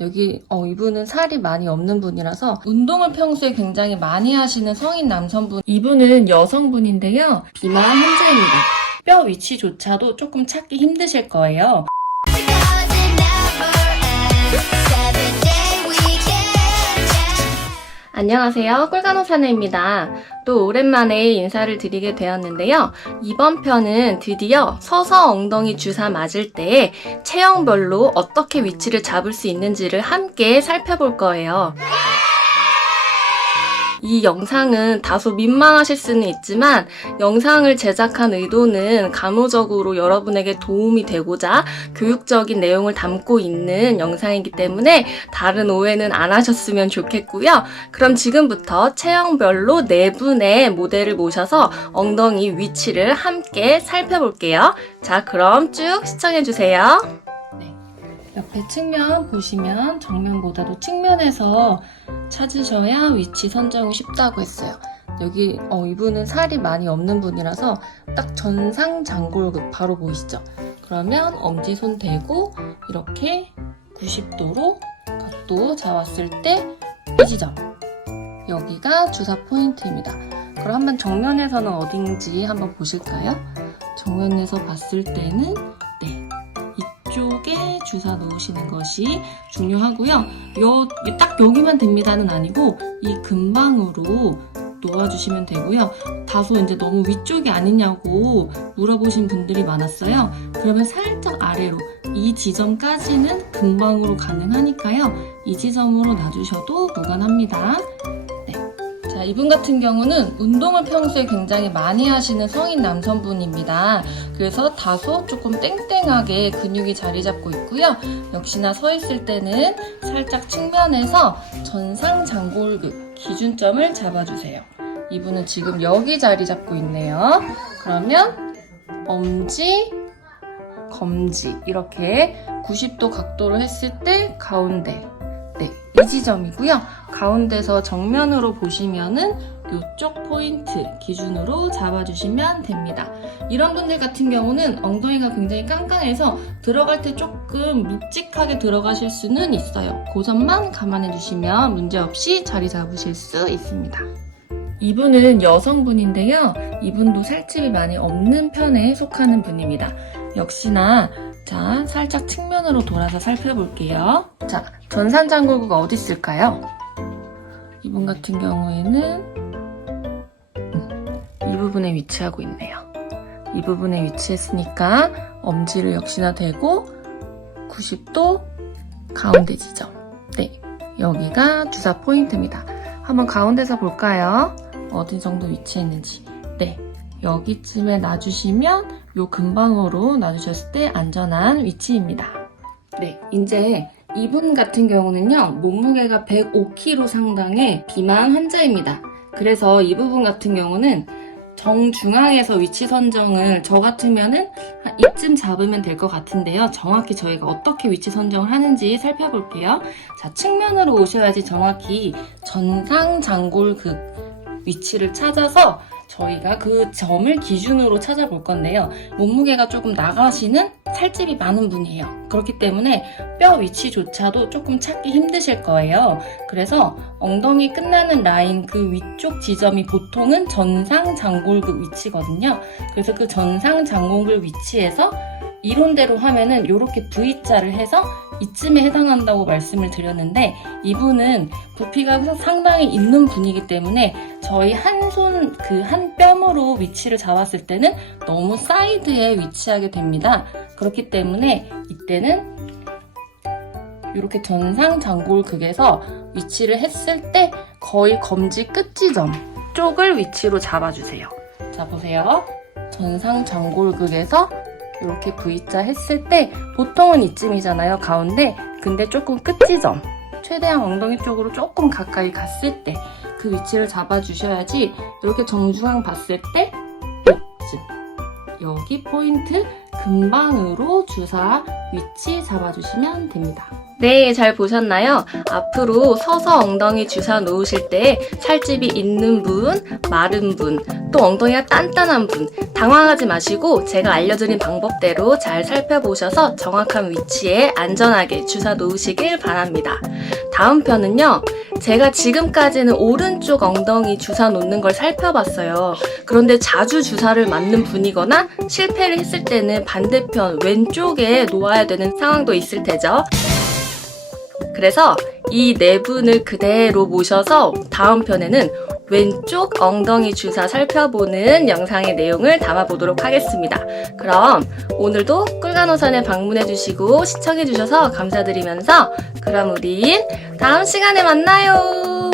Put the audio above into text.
여기 어, 이분은 살이 많이 없는 분이라서 운동을 평소에 굉장히 많이 하시는 성인 남성분. 이분은 여성분인데요. 비만 환자입니다. 뼈 위치조차도 조금 찾기 힘드실 거예요 안녕하세요. 꿀간호사네입니다. 또 오랜만에 인사를 드리게 되었는데요. 이번 편은 드디어 서서 엉덩이 주사 맞을 때 체형별로 어떻게 위치를 잡을 수 있는지를 함께 살펴볼 거예요 이 영상은 다소 민망하실 수는 있지만 영상을 제작한 의도는 간호적으로 여러분에게 도움이 되고자 교육적인 내용을 담고 있는 영상이기 때문에 다른 오해는 안 하셨으면 좋겠고요. 그럼 지금부터 체형별로 네 분의 모델을 모셔서 엉덩이 위치를 함께 살펴볼게요. 자, 그럼 쭉 시청해주세요. 네. 옆에 측면 보시면 정면보다도 측면에서 찾으셔야 위치 선정이 쉽다고 했어요. 여기 어, 이분은 살이 많이 없는 분이라서 딱 전상 장골극 바로 보이시죠? 그러면 엄지손 대고 이렇게 90도로 각도 잡았을 때 이 지점 여기가 주사 포인트입니다. 그럼 한번 정면에서는 어딘지 한번 보실까요? 정면에서 봤을 때는 주사 놓으시는 것이 중요하고요. 요, 딱 여기만 됩니다는 아니고 이 근방으로 놓아주시면 되고요. 다소 이제 너무 위쪽이 아니냐고 물어보신 분들이 많았어요. 그러면 살짝 아래로 이 지점까지는 근방으로 가능하니까요. 이 지점으로 놔주셔도 무관합니다. 네. 자, 이분 같은 경우는 운동을 평소에 굉장히 많이 하시는 성인 남성분입니다. 그래서 다소 조금 땡땡하게 근육이 자리 잡고 있고요. 역시나 서 있을 때는 살짝 측면에서 전상 장골극 기준점을 잡아주세요. 이분은 지금 여기 자리 잡고 있네요. 그러면 엄지, 검지 이렇게 90도 각도로 했을 때 가운데 네, 이 지점이고요. 가운데서 정면으로 보시면은 이쪽 포인트 기준으로 잡아주시면 됩니다. 이런 분들 같은 경우는 엉덩이가 굉장히 깡깡해서 들어갈 때 조금 묵직하게 들어가실 수는 있어요. 그 점만 감안해 주시면 문제없이 자리 잡으실 수 있습니다. 이분은 여성분인데요. 이분도 살집이 많이 없는 편에 속하는 분입니다. 역시나 자 살짝 측면으로 돌아서 살펴볼게요. 자 전산장골구가 어디 있을까요? 이분 같은 경우에는 음, 이 부분에 위치하고 있네요. 이 부분에 위치했으니까 엄지를 역시나 대고 90도 가운데 지점. 네, 여기가 주사 포인트입니다. 한번 가운데서 볼까요? 어디 정도 위치했는지. 네, 여기쯤에 놔주시면 요 근방으로 놔주셨을 때 안전한 위치입니다. 네, 이제 이분 같은 경우는요, 몸무게가 105kg 상당의 비만 환자입니다. 그래서 이 부분 같은 경우는 정중앙에서 위치 선정을 저 같으면은 한 이쯤 잡으면 될 것 같은데요. 정확히 저희가 어떻게 위치 선정을 하는지 살펴볼게요. 자, 측면으로 오셔야지 정확히 전상 장골극 위치를 찾아서 저희가 그 점을 기준으로 찾아볼 건데요. 몸무게가 조금 나가시는 살집이 많은 분이에요. 그렇기 때문에 뼈 위치조차도 조금 찾기 힘드실 거예요. 그래서 엉덩이 끝나는 라인 그 위쪽 지점이 보통은 전상 장골극 위치거든요. 그래서 그 전상 장골극 위치에서 이론대로 하면은 이렇게 V자를 해서 이쯤에 해당한다고 말씀을 드렸는데 이분은 부피가 상당히 있는 분이기 때문에 저희 한 손 그 한 뼘으로 위치를 잡았을 때는 너무 사이드에 위치하게 됩니다. 그렇기 때문에 이때는 이렇게 전상 장골 극에서 위치를 했을 때 거의 검지 끝지점 쪽을 위치로 잡아주세요. 자 보세요. 전상 장골극에서 이렇게 V자 했을 때 보통은 이쯤이잖아요 가운데 근데 조금 끝지점 최대한 엉덩이 쪽으로 조금 가까이 갔을 때 그 위치를 잡아주셔야지 이렇게 정중앙 봤을 때 여기 포인트 금방으로 주사 위치 잡아주시면 됩니다. 네, 잘 보셨나요? 앞으로 서서 엉덩이 주사 놓으실 때 살집이 있는 분, 마른 분, 또 엉덩이가 단단한 분, 당황하지 마시고 제가 알려드린 방법대로 잘 살펴보셔서 정확한 위치에 안전하게 주사 놓으시길 바랍니다. 다음 편은요, 제가 지금까지는 오른쪽 엉덩이 주사 놓는 걸 살펴봤어요. 그런데 자주 주사를 맞는 분이거나 실패를 했을 때는 반대편 왼쪽에 놓아야 되는 상황도 있을 테죠. 그래서 이 네 분을 그대로 모셔서 다음 편에는 왼쪽 엉덩이 주사 살펴보는 영상의 내용을 담아보도록 하겠습니다. 그럼 오늘도 꿀간호선에 방문해주시고 시청해주셔서 감사드리면서 그럼 우린 다음 시간에 만나요!